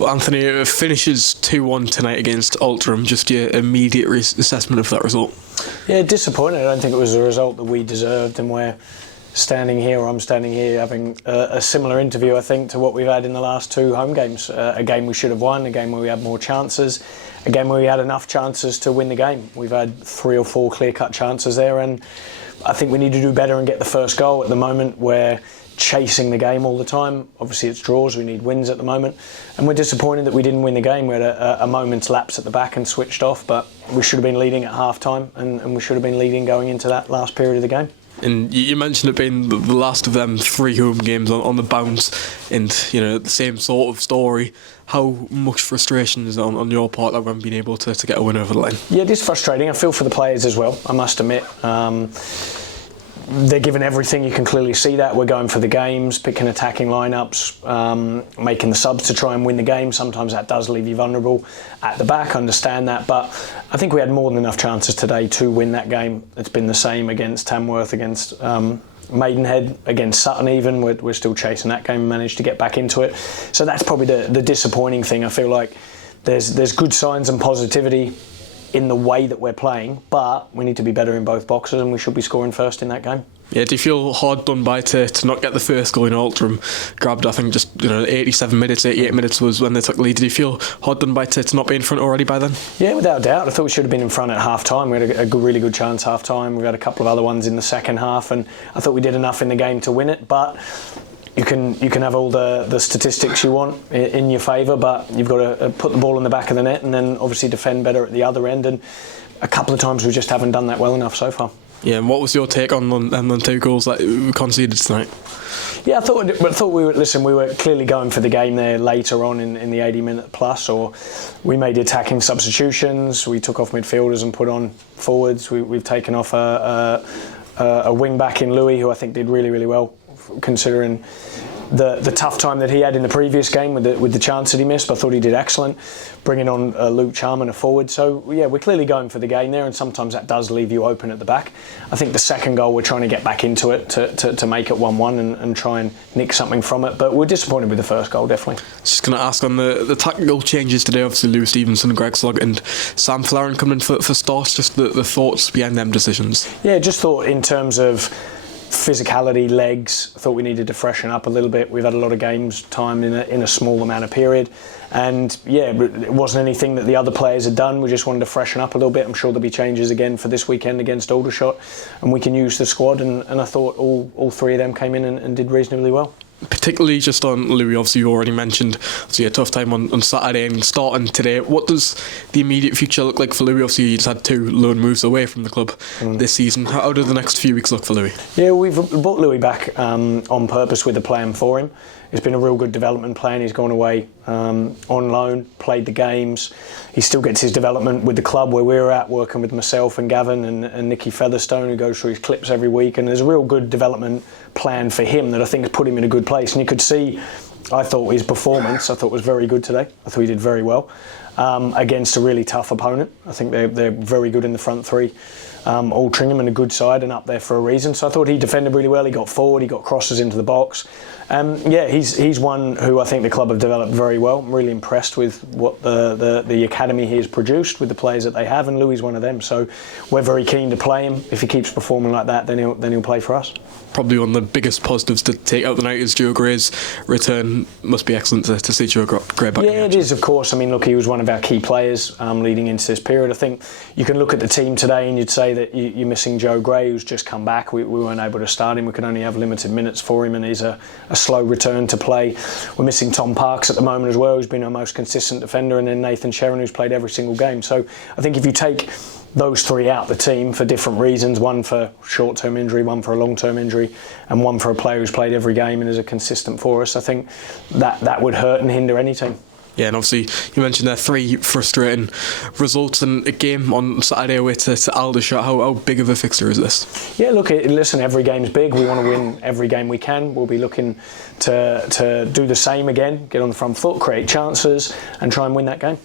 Well, Anthony, it finishes 2-1 tonight against Altrincham. Just your immediate assessment of that result? Yeah, disappointed. I don't think it was a result that we deserved, and I'm standing here having a similar interview, I think, to what we've had in the last two home games. A game we should have won, a game where we had more chances, a game where we had enough chances to win the game. We've had 3 or 4 clear-cut chances there, and I think we need to do better and get the first goal. At the moment, we're chasing the game all the time. Obviously it's draws, we need wins at the moment, and we're disappointed that we didn't win the game. We had a moment's lapse at the back and switched off, but we should have been leading at half time, and we should have been leading going into that last period of the game. And you mentioned it being the last of them 3 home games on the bounce, and the same sort of story. How much frustration is on your part that we haven't been able to get a win over the line? Yeah, it is frustrating. I feel for the players as well, I must admit. They're giving everything, you can clearly see that. We're going for the games, picking attacking lineups, making the subs to try and win the game. Sometimes that does leave you vulnerable at the back, understand that, but I think we had more than enough chances today to win that game. It's been the same against Tamworth, against Maidenhead, against Sutton even. We're still chasing that game and managed to get back into it. So that's probably the disappointing thing. I feel like there's good signs and positivity in the way that we're playing, but we need to be better in both boxes, and we should be scoring first in that game. Yeah, do you feel hard done by to not get the first goal in Altrincham? Grabbed, I think, just 87 minutes, 88 minutes was when they took the lead. Did you feel hard done by to not be in front already by then? Yeah, without doubt. I thought we should have been in front at half time. We had a really good chance half time. We had a couple of other ones in the second half, and I thought we did enough in the game to win it, but you can have all the statistics you want in your favour, but you've got to put the ball in the back of the net and then obviously defend better at the other end, and a couple of times we just haven't done that well enough so far. Yeah, and what was your take on the 2 goals that we conceded tonight? Yeah, I thought we were clearly going for the game there later on in the 80-minute plus, or we made attacking substitutions, we took off midfielders and put on forwards. We've taken off a wing back in Louis, who I think did really, really well, considering the tough time that he had in the previous game with the chance that he missed. But I thought he did excellent, bringing on Luke Charman, a forward. So yeah, we're clearly going for the game there, and sometimes that does leave you open at the back. I think the second goal, we're trying to get back into it to make it 1-1 and try and nick something from it, but we're disappointed with the first goal, definitely. Just going to ask on the tactical changes today. Obviously Lewis Stevenson, Greg Slug and Sam Flaren coming in for starts. Just the thoughts behind them decisions. Yeah, just thought in terms of physicality, legs, thought we needed to freshen up a little bit. We've had a lot of games time in a small amount of period, and yeah, it wasn't anything that the other players had done. We just wanted to freshen up a little bit. I'm sure there'll be changes again for this weekend against Aldershot, and we can use the squad, and I thought all 3 of them came in and did reasonably well. Particularly just on Louis, obviously you already mentioned obviously a tough time on Saturday and starting today. What does the immediate future look like for Louis? Obviously you just had 2 loan moves away from the club this season. How do the next few weeks look for Louis? Yeah, we've brought Louis back on purpose with a plan for him. It's been a real good development plan. He's gone away on loan, played the games. He still gets his development with the club where we're at, working with myself and Gavin and Nicky Featherstone, who goes through his clips every week. And there's a real good development plan for him that I think has put him in a good place. And you could see, I thought his performance, was very good today. I thought he did very well against a really tough opponent. I think they're very good in the front 3. Altrincham and a good side and up there for a reason. So I thought he defended really well. He got forward, he got crosses into the box. Yeah, he's one who I think the club have developed very well. I'm really impressed with what the academy here has produced with the players that they have, and Louis is one of them. So we're very keen to play him. If he keeps performing like that, then he'll play for us. Probably one of the biggest positives to take out the night is Joe Gray's return. Must be excellent to see Joe Gray back. Yeah, it is, of course. I mean, look, he was one of our key players leading into this period. I think you can look at the team today and you'd say that you're missing Joe Gray, who's just come back. We weren't able to start him. We could only have limited minutes for him, and he's a slow return to play. We're missing Tom Parks at the moment as well, who's been our most consistent defender, and then Nathan Sherrin, who's played every single game. So I think if you take those 3 out the team for different reasons, one for short-term injury, one for a long-term injury, and one for a player who's played every game and is a consistent for us, I think that would hurt and hinder any team. Yeah, and obviously you mentioned there 3 frustrating results in a game on Saturday away to Aldershot. How big of a fixture is this? Yeah, look, listen, every game's big. We want to win every game we can. We'll be looking to do the same again, get on the front foot, create chances and try and win that game.